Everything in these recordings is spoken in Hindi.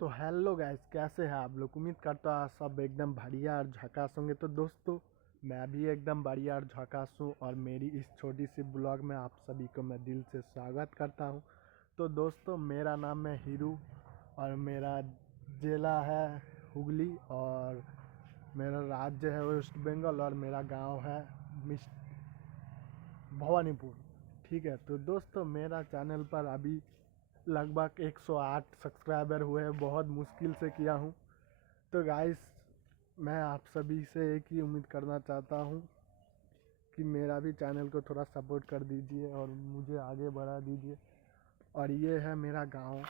तो हेलो गाइस, कैसे हैं आप लोग। उम्मीद करता हूँ सब एकदम बढ़िया और झकास होंगे। तो दोस्तों, मैं भी एकदम बढ़िया और झकास हूँ और मेरी इस छोटी सी ब्लॉग में आप सभी को मैं दिल से स्वागत करता हूँ। तो दोस्तों, मेरा नाम है हीरू और मेरा जिला है हुगली और मेरा राज्य है वेस्ट बंगाल और मेरा गांव है मिस भवानीपुर। ठीक है, तो दोस्तों मेरा चैनल पर अभी लगभग 108 सब्सक्राइबर हुए हैं, बहुत मुश्किल से किया हूँ। तो गाइस, मैं आप सभी से एक ही उम्मीद करना चाहता हूँ कि मेरा भी चैनल को थोड़ा सपोर्ट कर दीजिए और मुझे आगे बढ़ा दीजिए। और ये है मेरा गांव,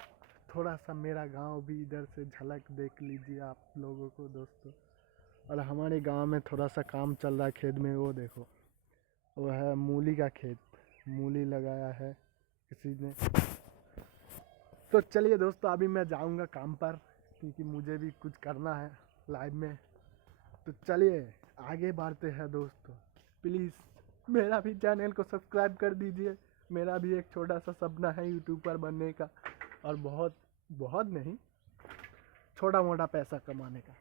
थोड़ा सा मेरा गांव भी इधर से झलक देख लीजिए आप लोगों को दोस्तों। और हमारे गांव में थोड़ा सा काम चल रहा है खेत में, वो देखो, वो है मूली का खेत, मूली लगाया है किसी ने। तो चलिए दोस्तों, अभी मैं जाऊंगा काम पर क्योंकि मुझे भी कुछ करना है लाइव में। तो चलिए आगे बढ़ते हैं दोस्तों। प्लीज़ मेरा भी चैनल को सब्सक्राइब कर दीजिए। मेरा भी एक छोटा सा सपना है यूट्यूबर बनने का और बहुत बहुत नहीं, छोटा मोटा पैसा कमाने का।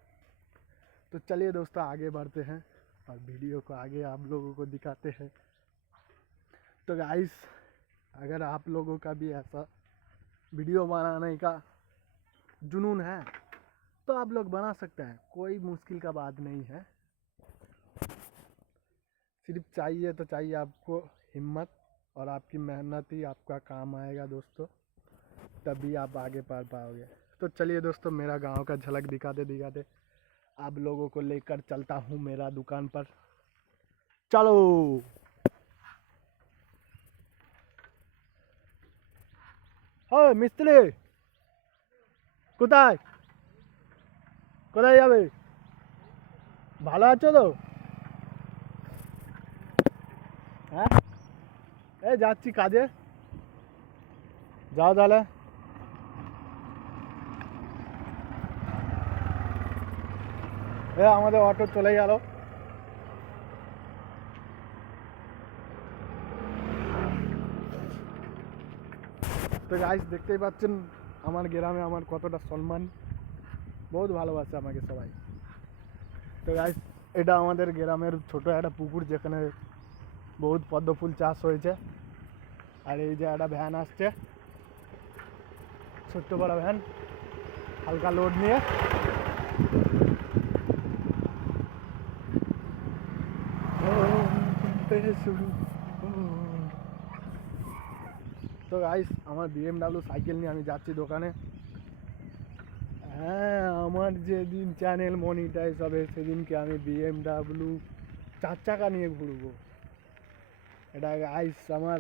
तो चलिए दोस्तों आगे बढ़ते हैं और वीडियो को आगे आप लोगों को दिखाते हैं। तो गाइस, अगर आप लोगों का भी ऐसा वीडियो बनाने का जुनून है तो आप लोग बना सकते हैं, कोई मुश्किल का बात नहीं है। सिर्फ चाहिए आपको हिम्मत और आपकी मेहनत ही आपका काम आएगा दोस्तों, तभी आप आगे बढ़ पाओगे। तो चलिए दोस्तों, मेरा गांव का झलक दिखाते दिखाते आप लोगों को लेकर चलता हूँ मेरा दुकान पर। चलो। हाँ मिस्त्री, কোথায় কোথায় যাবে? ভালো আছো তো? হ্যাঁ, এই যাচ্ছি কাজে। যাও তাহলে। এ আমাদের অটো চলে গেল। তো গাইস, দেখতেই পাচ্ছেন আমার গ্রামে আমার কতটা সম্মান, বহুত ভালোবাসে আমাকে সবাই। তো গাইস, এটা আমাদের গ্রামের ছোট একটা পুকুর যেখানে বহুত পদ্ম ফুল চাষ হয়েছে। আর এই যে একটা ভ্যান আসছে, ছোট্ট বড় ভ্যান, হালকা লোড নিয়ে। তো গাইস, আমার BMW সাইকেল নিয়ে আমি যাচ্ছি দোকানে। হ্যাঁ, আমার যেদিন চ্যানেল মনিটাইজ হবে সেদিনকে আমি BMW 4 চাকা নিয়ে ঘুরবো। এটা গাইস আমার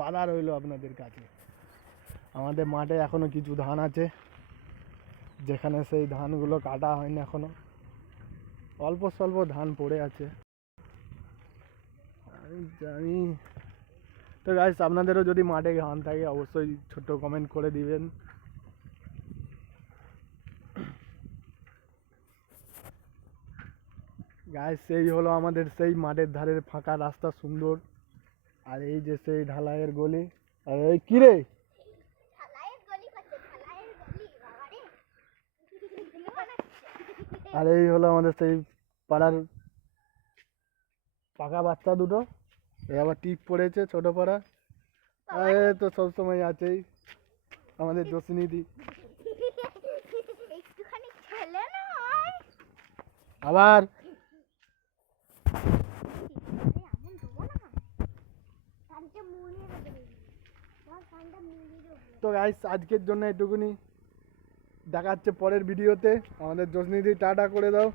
বাধা রইল আপনাদের কাছে। আমাদের মাঠে এখনো কিছু ধান আছে যেখানে সেই ধানগুলো কাটা হয়নি এখনো, অল্প স্বল্প ধান পড়ে আছে। আমি জানি। তো গাইস, আপনাদেরও যদি মাঠে ধান থাকে অবশ্যই ছোট্ট কমেন্ট করে দিবেন। গাইস, সেই হলো আমাদের সেই মাঠের ধারের ফাঁকা রাস্তা সুন্দর, আর এই যে সেই ঢালাইয়ের গলি। আর এই কি রে, আর এই হলো আমাদের সেই পাড়ার পাকা বাচ্চা দুটো। এ আবার টিপ পড়েছে ছোট পাড়া। এ তো সবসময় আছেই আমাদের জসিনিধি। আবার তো গাইস, আজকের জন্য এটুকুনি, দেখা হচ্ছে পরের ভিডিওতে। আমাদের জসনিধি টাটা করে দাও।